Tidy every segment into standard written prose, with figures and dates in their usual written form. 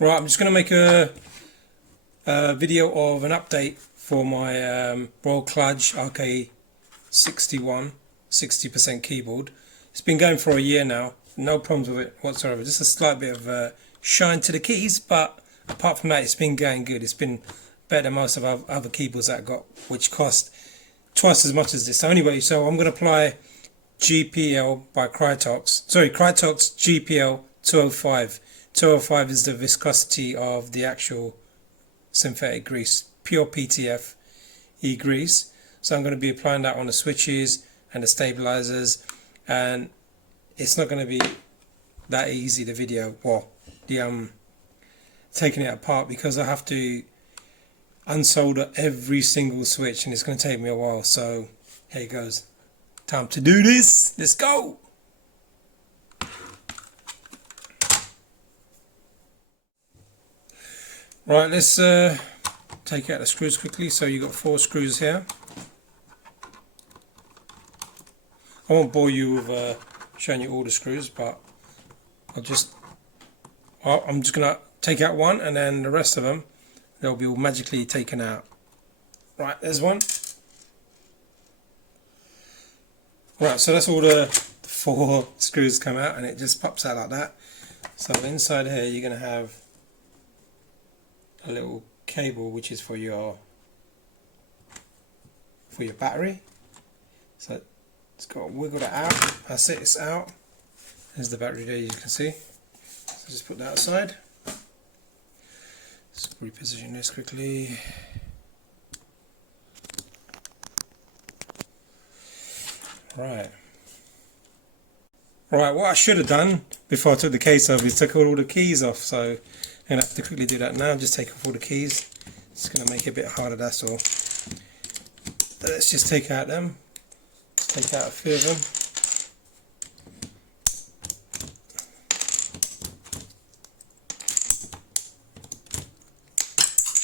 Right, I'm just going to make a video of an update for my Royal Kludge RK61 60% keyboard. It's been going for a year now, no problems with it whatsoever. Just a slight bit of shine to the keys, but apart from that, it's been going good. It's been better than most of our other keyboards that I got, which cost twice as much as this. So anyway, so I'm going to apply GPL by Krytox. Sorry, Krytox GPL 205. 205 is the viscosity of the actual synthetic grease, pure PTF grease. So I'm going to be applying that on the switches and the stabilizers, and it's not going to be that easy, the video, well, the taking it apart, because I have to unsolder every single switch and it's going to take me a while. So here it goes. Time to do this. Let's go. Right, let's take out the screws quickly. So you've got 4 screws here. I won't bore you with showing you all the screws, but I'm just going to take out one, and then the rest of them, they'll be all magically taken out. Right, there's one. Right, so that's all the 4 screws come out, and it just pops out like that. So inside here you're going to have a little cable which is for your battery. So it's got to wiggle that out. That's it, it's out. There's the battery there, you can see. So just put that aside. Let's reposition this quickly. Right, what I should have done before I took the case off is took all the keys off, so I'm going to have to quickly do that now. Just take off all the keys. It's going to make it a bit harder, that's all. But let's just take out them. Take out a few of them.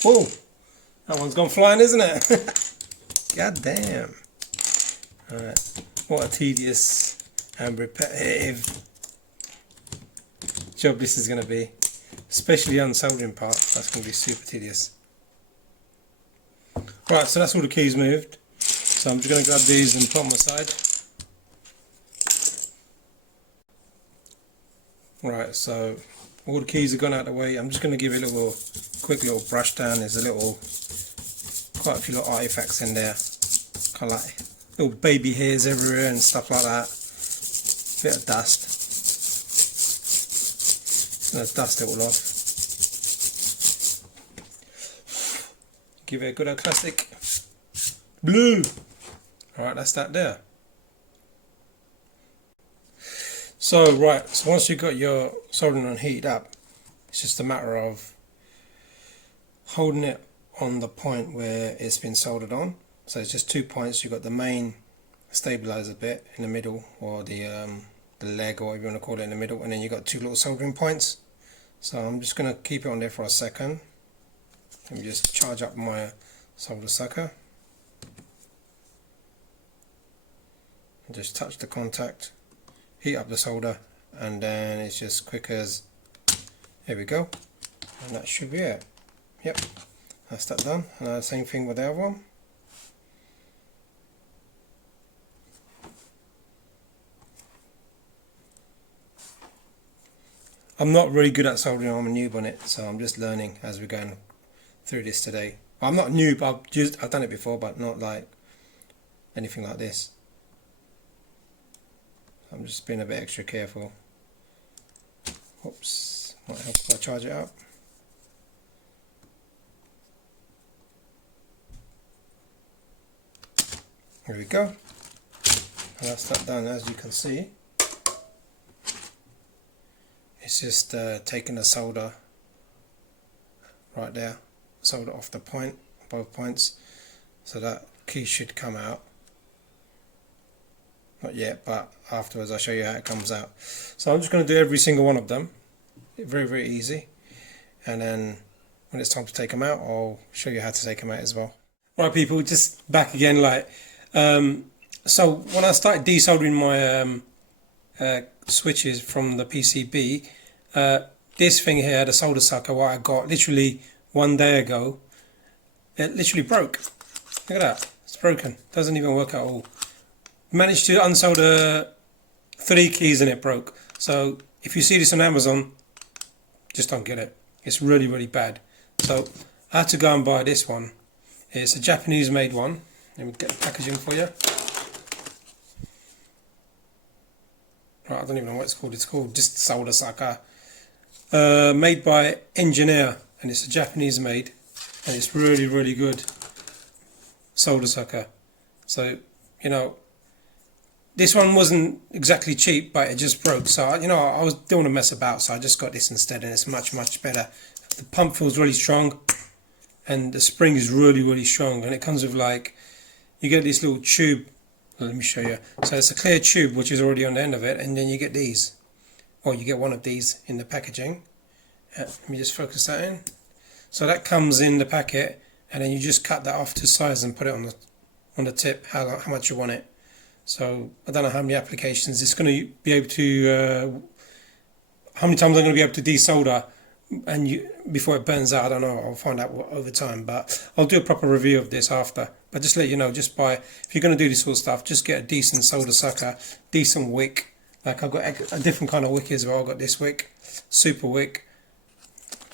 Whoa! That one's gone flying, isn't it? God damn. Alright. What a tedious and repetitive job this is going to be. Especially the unsoldering part. That's going to be super tedious. Right, so that's all the keys moved. So I'm just going to grab these and put them aside. Right, so all the keys have gone out of the way. I'm just going to give it a quick little brush down. There's quite a few little artifacts in there. Kind of like little baby hairs everywhere and stuff like that. Bit of dust. Let's dust it all off. Give it a good old classic blue. Alright, that's that there. So once you've got your soldering iron heated up, it's just a matter of holding it on the point where it's been soldered on. So it's just 2 points. You've got the main stabilizer bit in the middle, or the leg, or whatever you want to call it, in the middle, and then you've got 2 little soldering points. So I'm just going to keep it on there for a second. Let me just charge up my solder sucker. And just touch the contact, heat up the solder, and then it's just quick as, here we go, and that should be it. Yep, that's that done. And same thing with the other one. I'm not really good at soldering. I'm a noob on it, so I'm just learning as we're going through this today. I'm not a noob, I've done it before, but not like anything like this. I'm just being a bit extra careful. Oops, might help if I charge it up. Here we go. And that's that done. As you can see, it's just taking the solder right there, solder off the point, both points, so that key should come out. Not yet, but afterwards I'll show you how it comes out. So I'm just going to do every single one of them, very, very easy, and then when it's time to take them out, I'll show you how to take them out as well. Right people, just back again. So when I started desoldering my switches from the PCB, this thing here, the solder sucker, what I got literally 1 day ago, it literally broke. Look at that, it's broken, doesn't even work at all. Managed to unsolder 3 keys and it broke. So if you see this on Amazon, just don't get it. It's really, really bad. So I had to go and buy this one. It's a Japanese made one. Let me get the packaging for you. Right, I don't even know what it's called. It's called just solder sucker. Made by Engineer, and it's a Japanese made, and it's really, really good solder sucker. So, you know, this one wasn't exactly cheap, but it just broke. So, you know, I was don't want to mess about, so I just got this instead, and it's much, much better. The pump feels really strong, and the spring is really, really strong, and it comes with like, you get this little tube. Let me show you. So it's a clear tube which is already on the end of it, and then you get these, or you get one of these in the packaging. Let me just focus that in. So that comes in the packet, and then you just cut that off to size and put it on the tip how much you want it. So I don't know how many applications it's going to be able to. How many times I'm going to be able to desolder, and before it burns out, I don't know. I'll find out over time, but I'll do a proper review of this after. But just let you know, just if you're going to do this sort of stuff, just get a decent solder sucker, decent wick. Like I've got a different kind of wick as well. I've got this wick, super wick.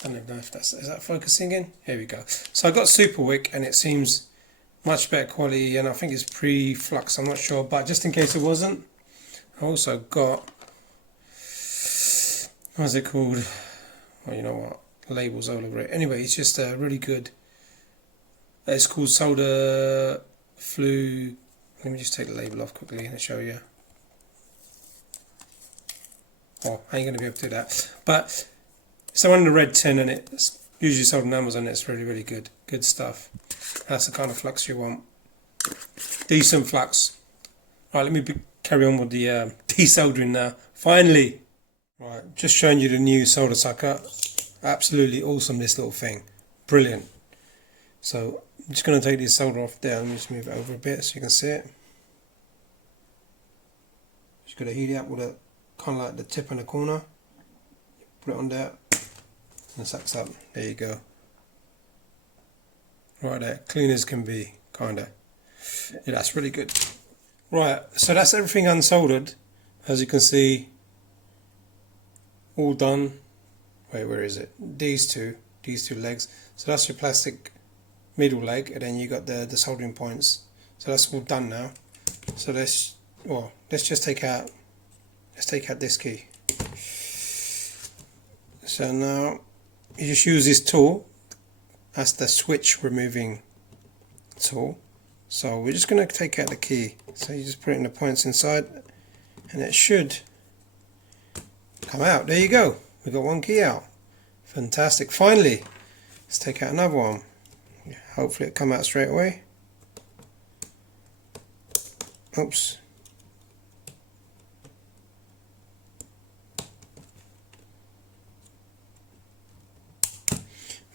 I don't know if is that focusing in. Here we go. So I got super wick, and it seems much better quality, and I think it's pre-flux. I'm not sure, but just in case it wasn't, I also got, what's it called? Well, you know what, labels all over it. Anyway, it's just really good. It's called Solder Flu. Let me just take the label off quickly and show you. Oh, I ain't going to be able to do that. But it's on the red tin, and it's usually sold on Amazon. It's really, really good. Good stuff. That's the kind of flux you want. Decent flux. Right, let me carry on with the desoldering now. Finally! Right, just showing you the new solder sucker. Absolutely awesome, this little thing. Brilliant. So I'm just going to take this solder off there. Let me just move it over a bit so you can see it. Just going to heat it up with a kind of like the tip in the corner. Put it on there and it sucks up. There you go. Right there, clean as can be, kinda. Yeah, that's really good. Right, so that's everything unsoldered. As you can see, all done. Wait, where is it? These two legs. So that's your plastic middle leg, and then you got the soldering points. So that's all done now. So let's just take out. Let's take out this key. So now you just use this tool. That's the switch removing tool. So we're just going to take out the key. So you just put it in the points inside, and it should come out. There you go. We got one key out. Fantastic. Finally, let's take out another one. Hopefully it'll come out straight away. Oops.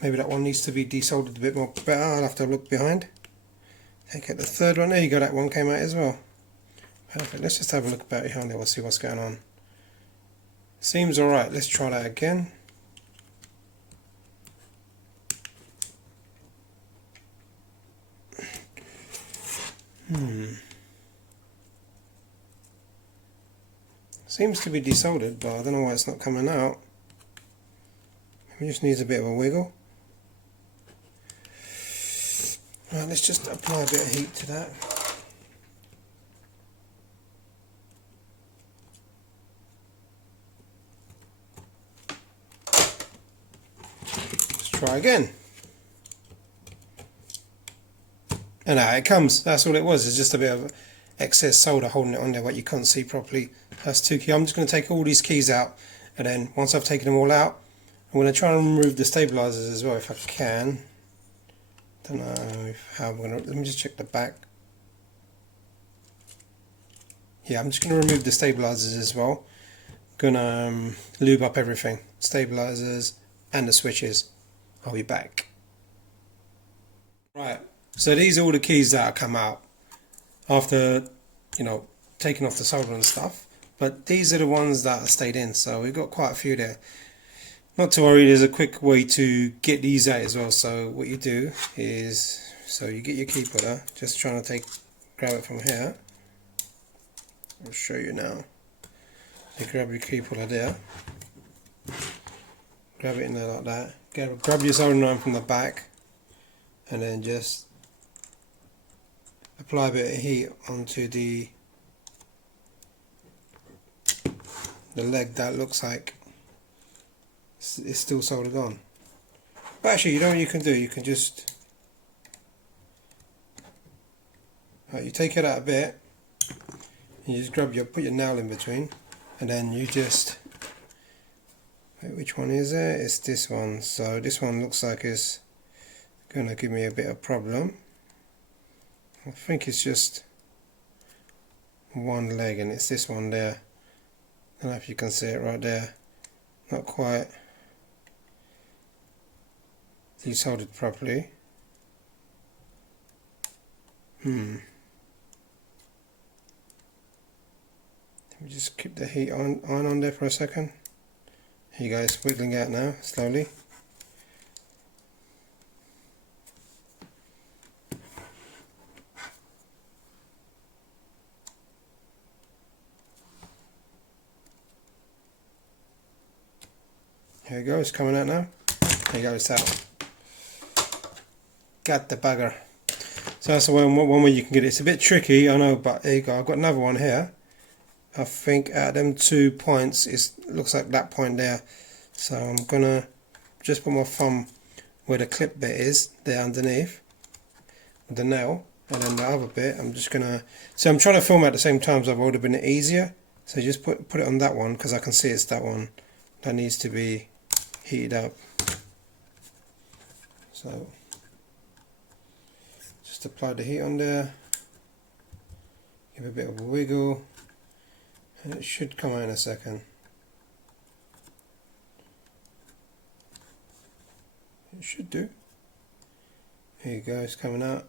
Maybe that one needs to be desoldered a bit more better. I'll have to look behind. Take out the third one. There you go, that one came out as well. Perfect. Let's just have a look behind it. We'll see what's going on. Seems alright. Let's try that again. Seems to be desoldered, but I don't know why it's not coming out. It just needs a bit of a wiggle. Right, let's just apply a bit of heat to that. Let's try again. And out it comes. That's all it was. It's just a bit of excess solder holding it on there, what you can't see properly. That's 2 keys. I'm just going to take all these keys out, and then once I've taken them all out, I'm going to try and remove the stabilizers as well if I can. Don't know how I'm going to. Let me just check the back. Yeah, I'm just going to remove the stabilizers as well. Gonna lube up everything, stabilizers and the switches. I'll be back. Right. So these are all the keys that have come out after, you know, taking off the solder and stuff. But these are the ones that stayed in. So we've got quite a few there. Not to worry, there's a quick way to get these out as well. So what you do is, so you get your key puller, just trying to grab it from here. I'll show you now. You grab your key puller there, grab it in there like that, grab your soldering iron from the back, and then just apply a bit of heat onto the leg that looks like it's still soldered on. But actually, you know what you can do? You can just you take it out a bit, and you just put your nail in between, and then you just wait, which one is it? It's this one. So this one looks like it's gonna give me a bit of problem. I think it's just one leg, and it's this one there. I don't know if you can see it right there. Not quite desoldered properly. Let me just keep the heat on there for a second. Here you go, it's wiggling out now, slowly. Here you go, it's coming out now. There you go, it's out. Got the bugger. So that's the one way you can get it. It's a bit tricky, I know, but there you go. I've got another one here. I think at them 2 points, it looks like that point there. So I'm gonna just put my thumb where the clip bit is, there underneath, with the nail, and then the other bit, I'm just gonna. So I'm trying to film at the same time, so it would have been easier. So just put it on that one, because I can see it's that one that needs to be heated up. So just apply the heat on there, give it a bit of a wiggle, and it should come out in a second. It should do. Here you go, it's coming out.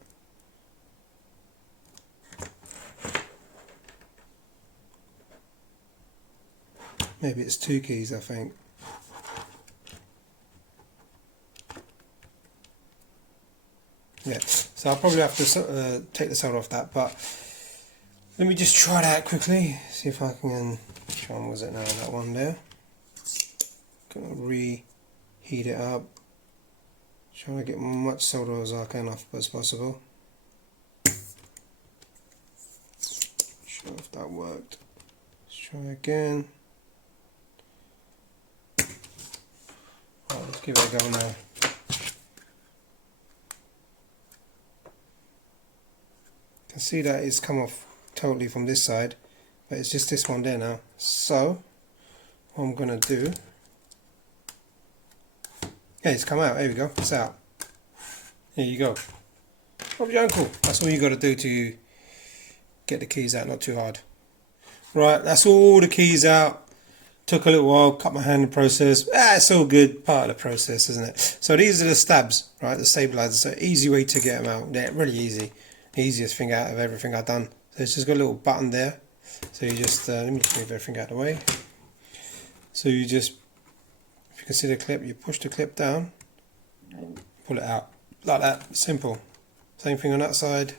Maybe it's 2 keys, I think. Yeah, so I'll probably have to take the solder off that, but let me just try that quickly, see if I can. Which one was it now? That one there. Gonna reheat it up. Trying to get much solder as I can off as possible. Sure if that worked. Let's try again. Right, let's give it a go now. You can see that it's come off totally from this side, but it's just this one there now. So what I'm gonna do, yeah, it's come out. There we go, it's out. There you go. Rub your uncle. That's all you got to do to get the keys out, not too hard. Right, that's all the keys out. Took a little while, cut my hand in the process. It's all good, part of the process, isn't it? So these are the stabs, right, the stabilizers. So easy way to get them out. They're really easy. Easiest thing out of everything I've done. So it's just got a little button there. So you just, let me just move everything out of the way. So you just, if you can see the clip, you push the clip down, pull it out. Like that, simple. Same thing on that side.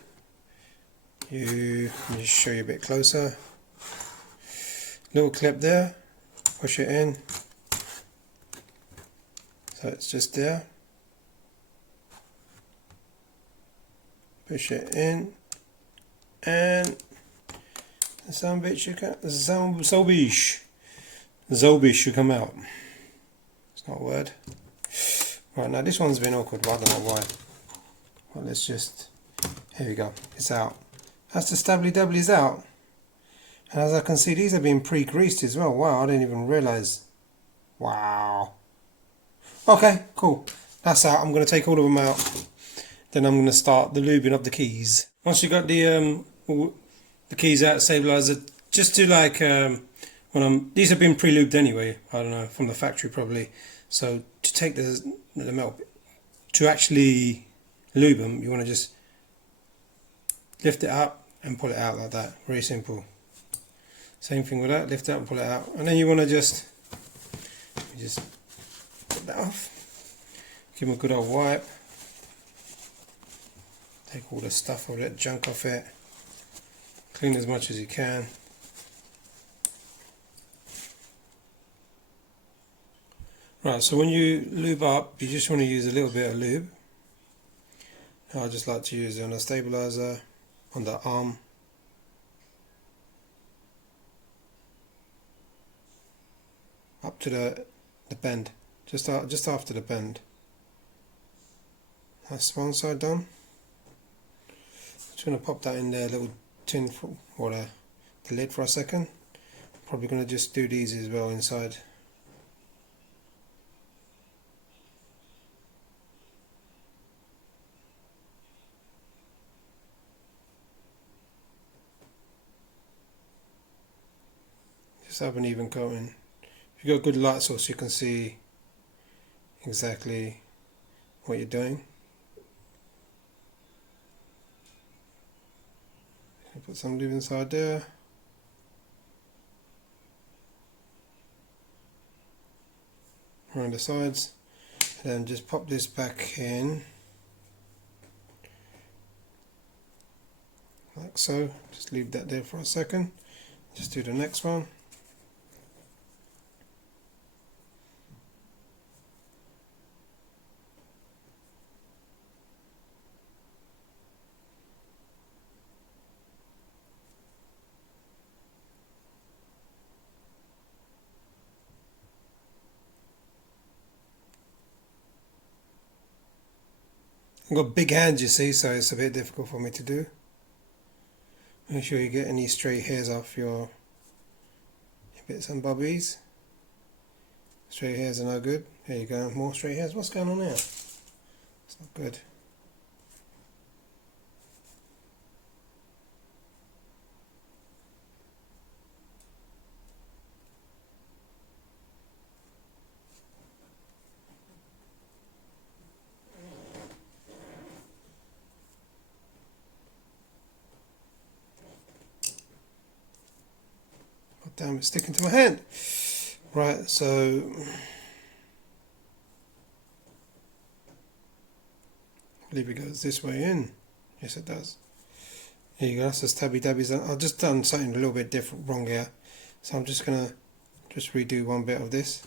Let me just show you a bit closer. Little clip there, push it in. So it's just there. Push it in, and the sound bit should come. The Zobish should come out. It's not a word. Right, now this one's been awkward, but I don't know why. Well, let's just. Here we go. It's out. That's the Stably Dubblies out. And as I can see, these have been pre-greased as well. Wow, I didn't even realise. Wow. Okay, cool. That's out. I'm going to take all of them out. Then I'm going to start the lubing of the keys. Once you've got the keys out, stabilizer, just do like these have been pre-lubed anyway. I don't know, from the factory probably. So to take the metal, to actually lube them, you want to just lift it up and pull it out like that. Very simple. Same thing with that. Lift it up and pull it out, and then you want to just that off. Give them a good old wipe. Take all the stuff, all that junk off it. Clean as much as you can. Right, so when you lube up, you just want to use a little bit of lube. I just like to use it on the stabilizer, on the arm. Up to the bend, just after the bend. That's one side done. Just going to pop that in there, little tin or the lid for a second. Probably going to just do these as well inside. Just have an even coating. If you've got good light source, you can see exactly what you're doing. Put some lube inside there. Around the sides. And then just pop this back in. Like so. Just leave that there for a second. Just do the next one. I've got big hands, you see, so it's a bit difficult for me to do. Make sure you get any stray hairs off your bits and bobbies. Stray hairs are no good. There you go, more stray hairs. What's going on there? It's not good. Damn, it's sticking to my hand. Right, so I believe it goes this way in. Yes, it does. There you go. That's just tabby dabbies. I've just done something a little bit different, wrong here. So I'm just gonna redo one bit of this.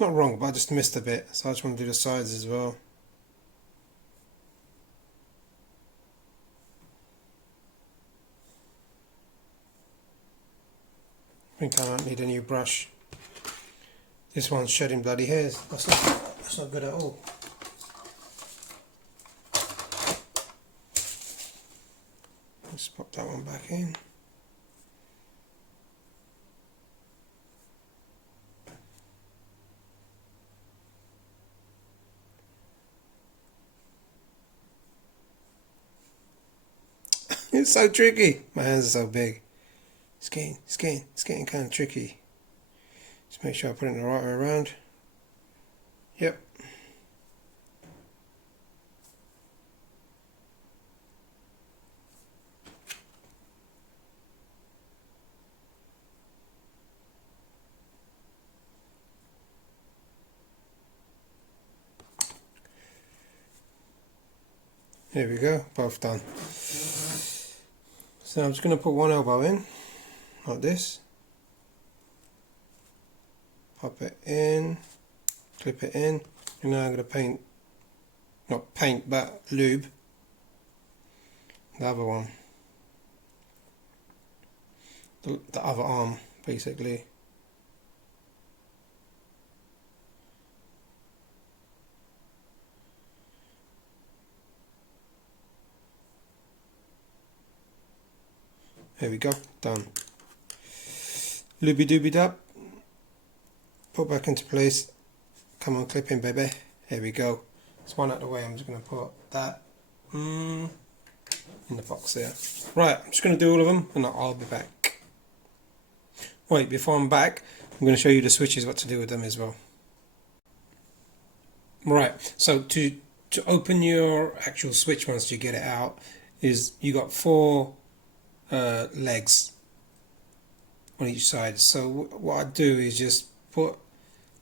Not wrong, but I just missed a bit. So I just want to do the sides as well. I think I don't need a new brush. This one's shedding bloody hairs. That's not good at all. Let's pop that one back in. It's so tricky. My hands are so big. It's getting kind of tricky. Just make sure I put it in the right way around. Yep. There we go, both done. So I'm just going to put one elbow in. Like this, pop it in, clip it in, and now I'm going to but lube the other one, the other arm basically. There we go, done. Looby dooby dub, put back into place. Come on, clip in, baby. There we go. It's one out the way. I'm just going to put that in the box there. Right, I'm just going to do all of them and I'll be back. Wait, before I'm back, I'm going to show you the switches, what to do with them as well. Right, so to open your actual switch once you get it out, is you got 4 legs on each side. So what I do is just put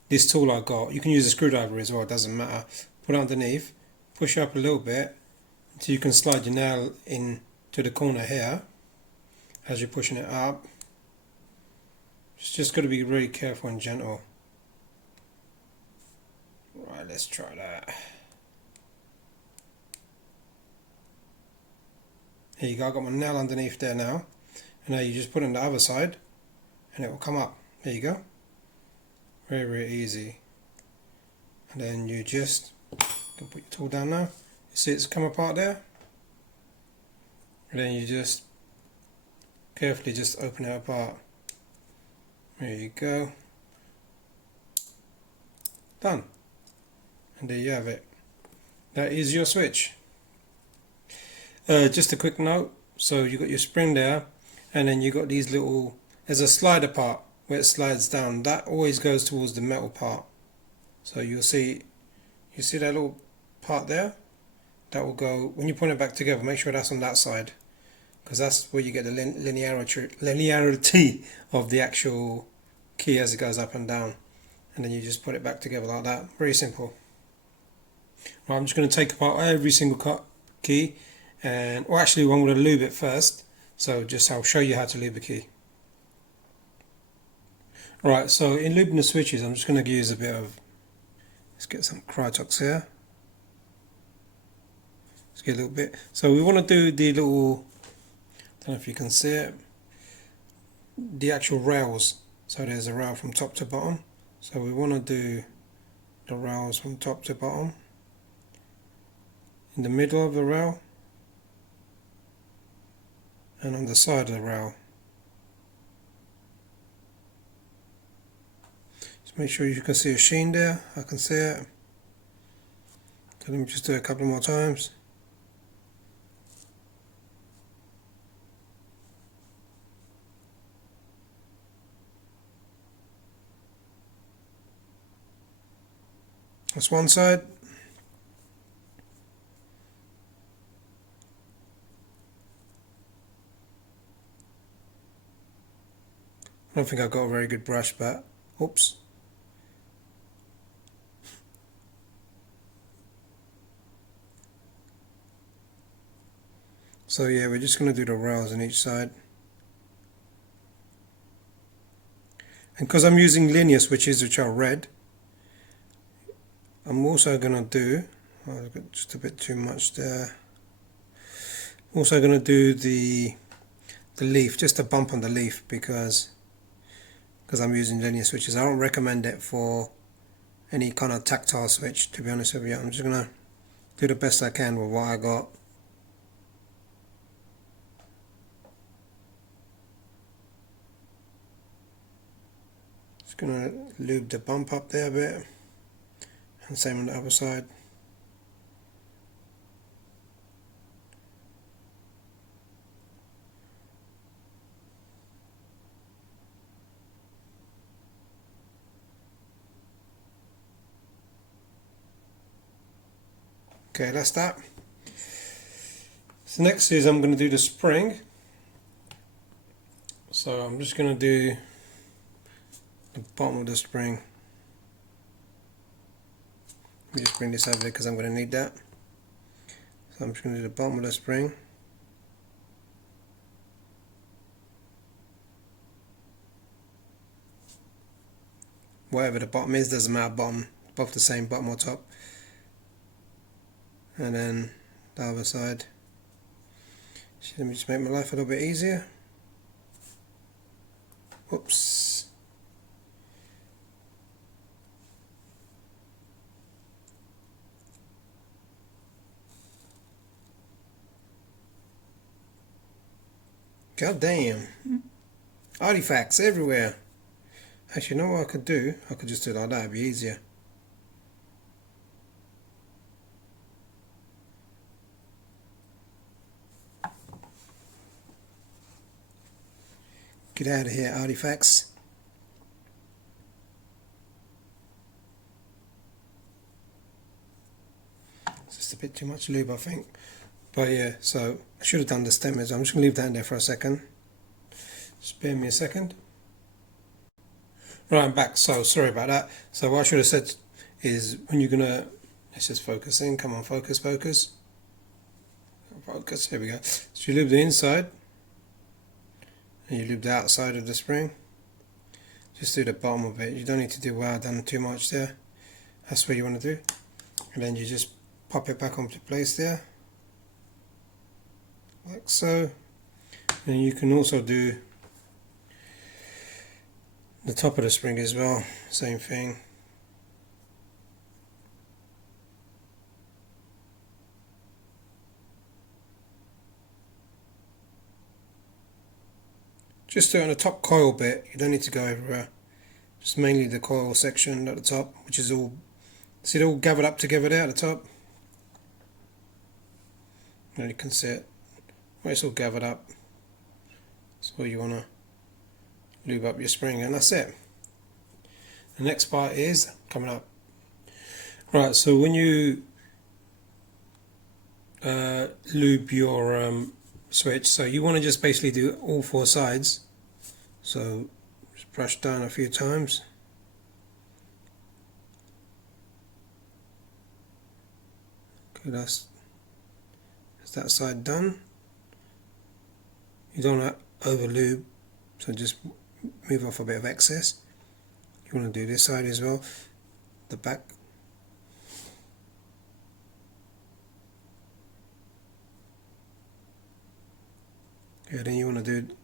this tool I got, you can use a screwdriver as well, it doesn't matter, put it underneath, push up a little bit so you can slide your nail in to the corner here as you're pushing it up. It's just got to be really careful and gentle. Right, let's try that. Here you go, I've got my nail underneath there now. And now you just put it on the other side and it will come up. There you go. Very, very easy. And then you just can put your tool down now. You see it's come apart there? And then you just carefully just open it apart. There you go. Done. And there you have it. That is your switch. Just a quick note. So you got your spring there, and then you got these little, there's a slider part where it slides down. That always goes towards the metal part. So you'll see, you see that little part there? That will go, when you put it back together, make sure that's on that side, because that's where you get the linearity of the actual key as it goes up and down. And then you just put it back together like that. Very simple. Right, I'm just going to take apart every single key, and or actually I'm going to lube it first. So just I'll show you how to lube the key. Right, so in lubing the switches, I'm just going to use a bit of, let's get some Krytox here. Let's get a little bit. So we want to do the little, I don't know if you can see it, the actual rails. So there's a rail from top to bottom. So we want to do the rails from top to bottom. In the middle of the rail. And on the side of the rail. Just make sure you can see a sheen there. I can see it. So let me just do it a couple more times. That's one side. I don't think I've got a very good brush, but oops. So yeah, we're just going to do the rails on each side. And because I'm using linear switches, which are red, I'm also going to do, oh, I've got just a bit too much there. I'm also going to do the leaf, just a bump on the leaf, because I'm using linear switches. I don't recommend it for any kind of tactile switch, to be honest with you. I'm just going to do the best I can with what I got. Just going to lube the bump up there a bit, and same on the other side. Okay, that's that. So next is I'm going to do the spring. So I'm just going to do the bottom of the spring. Let me just bring this over there because I'm going to need that. So I'm just going to do the bottom of the spring. Whatever the bottom is, doesn't matter, bottom, both the same, bottom or top. And then the other side. So let me just make my life a little bit easier. Whoops. God damn. Artifacts everywhere. Actually, you know what I could do? I could just do it like that, it'd be easier. Get out of here, artifacts. It's just a bit too much lube, I think. But yeah, so I should have done the stemmers. I'm just going to leave that in there for a second. Spare me a second. Right, I'm back. So sorry about that. So what I should have said is when you're gonna, let's just focus in. Come on, focus, focus, focus. Here we go. So you lube the inside and you lube the outside of the spring. Just do the bottom of it. You don't need to do well done too much there. That's what you want to do. And then you just pop it back onto place there, like so. And you can also do the top of the spring as well, same thing. Just do it on the top coil bit, you don't need to go everywhere. Just mainly the coil section at the top, which is all, see it all gathered up together there at the top? And you can see it, where it's all gathered up. That's where you want to lube up your spring, and that's it. The next part is coming up. Right, so when you lube your switch, so you want to just basically do all four sides. So just brush down a few times. Okay, that's that side done. You don't want to over lube, so just move off a bit of excess. You want to do this side as well, the back. Okay, then you want to do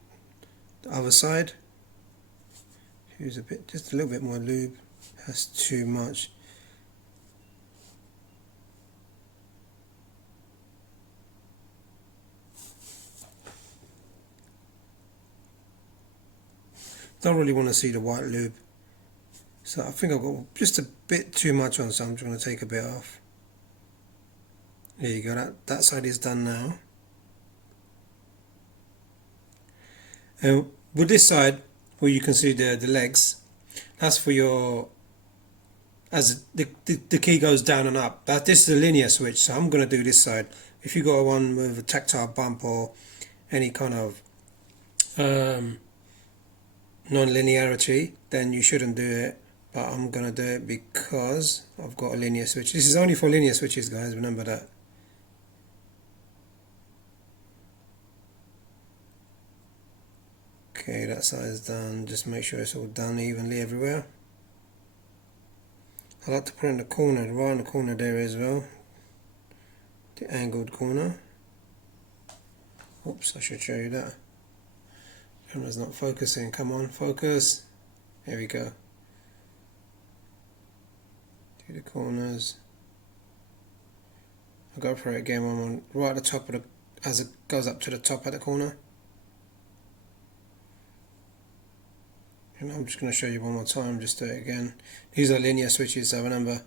the other side. Use just a little bit more lube. That's too much. Don't really want to see the white lube. So I think I've got just a bit too much on, so I'm just going to take a bit off. There you go, that side is done now. And with this side, where you can see the legs, that's for your, as the key goes down and up. This is a linear switch, so I'm going to do this side. If you got one with a tactile bump or any kind of non-linearity, then you shouldn't do it. But I'm going to do it because I've got a linear switch. This is only for linear switches, guys, remember that. Okay, that side is done. Just make sure it's all done evenly everywhere. I like to put it in the corner, right in the corner there as well. The angled corner. Oops, I should show you that. Camera's not focusing. Come on, focus. There we go. Do the corners. I'll go for it again when I'm right at the top of the, as it goes up to the top at the corner. And I'm just going to show you one more time, just do it again. These are linear switches, so remember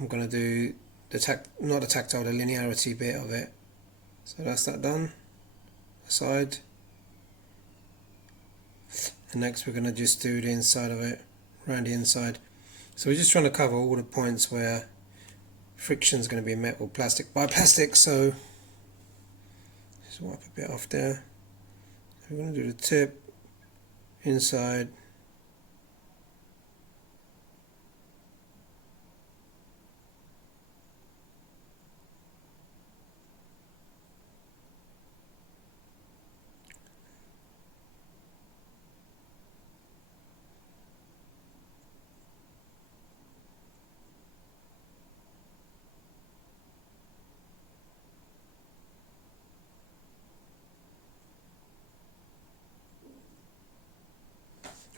I'm going to do the not the tactile, the linearity bit of it. So that's that done. Side. And next we're going to just do the inside of it, around the inside. So we're just trying to cover all the points where friction is going to be met with plastic by plastic. So just wipe a bit off there. We're going to do the tip, inside.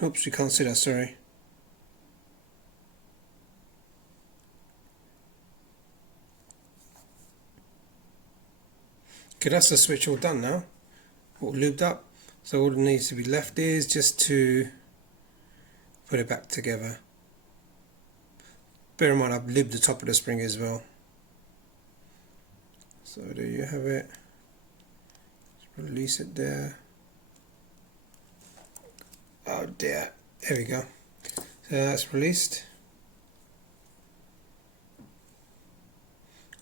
Oops, you can't see that, sorry. Okay, that's the switch all done now, all lubed up. So all that needs to be left is just to put it back together. Bear in mind I've lubed the top of the spring as well. So there you have it. Just release it there. Oh dear, there we go. So that's released.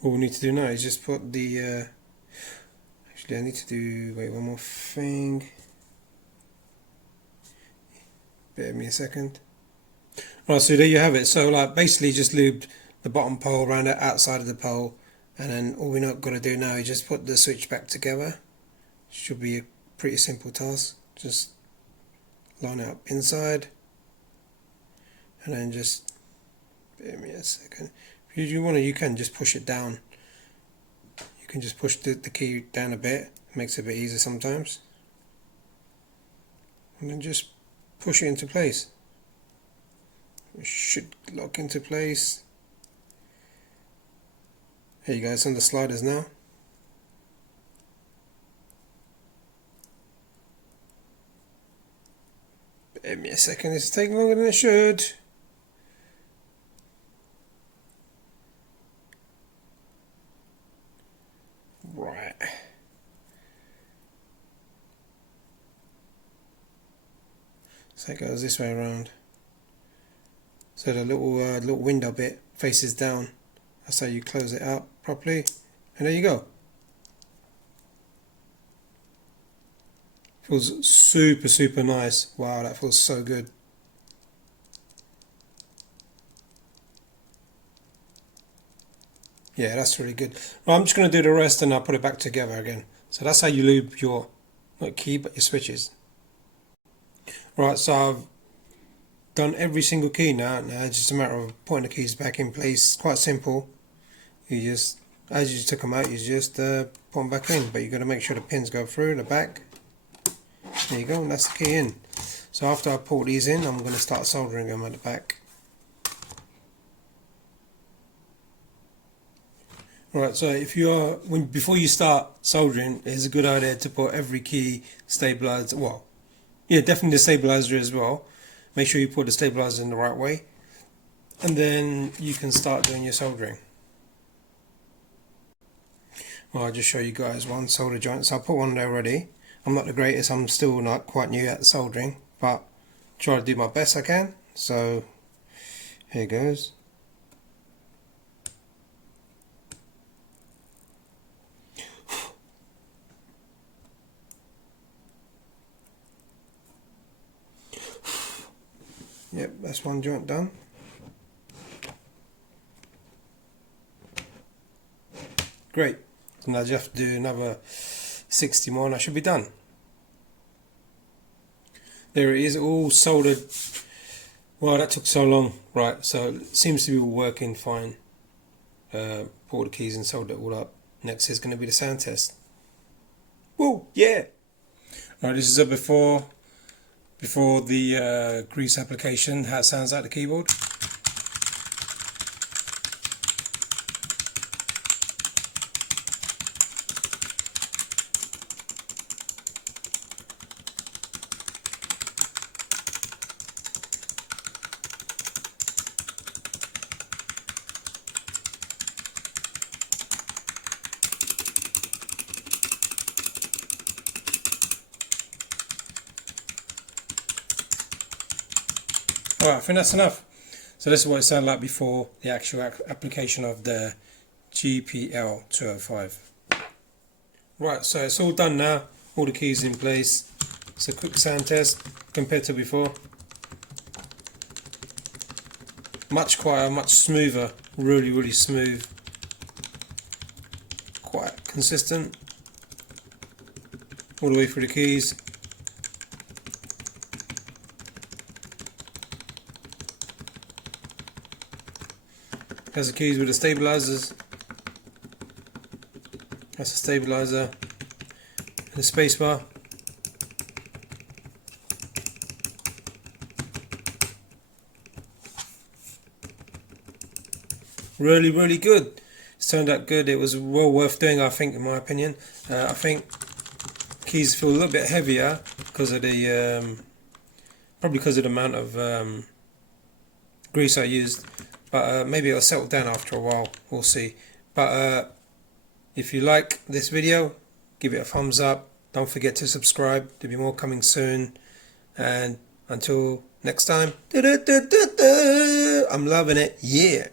All we need to do now is just put the, actually I need to do, wait, one more thing. Bear with me a second. Right, so there you have it. So like basically just lubed the bottom pole around the outside of the pole, and then all we're not going to do now is just put the switch back together. Should be a pretty simple task. Just line it up inside, and then just give me a second. If you want to, you can just push it down. You can just push the key down a bit. It makes it a bit easier sometimes, and then just push it into place. It should lock into place. There you go, it's on the sliders now. Give me a second, it's taking longer than it should. Right. So it goes this way around. So the little window bit faces down. That's how you close it up properly. And there you go. Feels super nice. Wow, that feels so good. Yeah, that's really good. Well, I'm just going to do the rest and I'll put it back together again. So that's how you lube your, not key, but your switches. Right, so I've done every single key now. Now it's just a matter of putting the keys back in place. Quite simple. You just, as you took them out, you just put them back in. But you've got to make sure the pins go through the back. There you go, and that's the key in. So after I pull these in, I'm going to start soldering them at the back. Right, so if you are, before you start soldering, it's a good idea to put every key stabilizer, well, yeah, definitely the stabilizer as well. Make sure you put the stabilizer in the right way, and then you can start doing your soldering. Well, I'll just show you guys one solder joint. So I put one there already. I'm not the greatest, I'm still not quite new at soldering, but try to do my best I can. So here goes. Yep, that's one joint done. Great. So now I just have to do another 60 more and I should be done. There it is, all soldered. Wow, that took so long. Right, so it seems to be all working fine. Put the keys and solder it all up. Next is going to be the sound test. Woo, yeah! Right, this is a before the grease application, how it sounds like the keyboard. Alright, I think that's enough. So this is what it sounded like before the actual application of the GPL 205. Right, so it's all done now. All the keys in place. It's a quick sound test compared to before. Much quieter, much smoother. Really smooth. Quite consistent. All the way through the keys. There's the keys with the stabilizers. That's the stabilizer. And the spacebar. Really good. It's turned out good. It was well worth doing, I think, in my opinion. I think keys feel a little bit heavier because of the probably because of the amount of grease I used. But maybe it'll settle down after a while, we'll see. But if you like this video, give it a thumbs up. Don't forget to subscribe, there'll be more coming soon. And until next time, I'm loving it, yeah.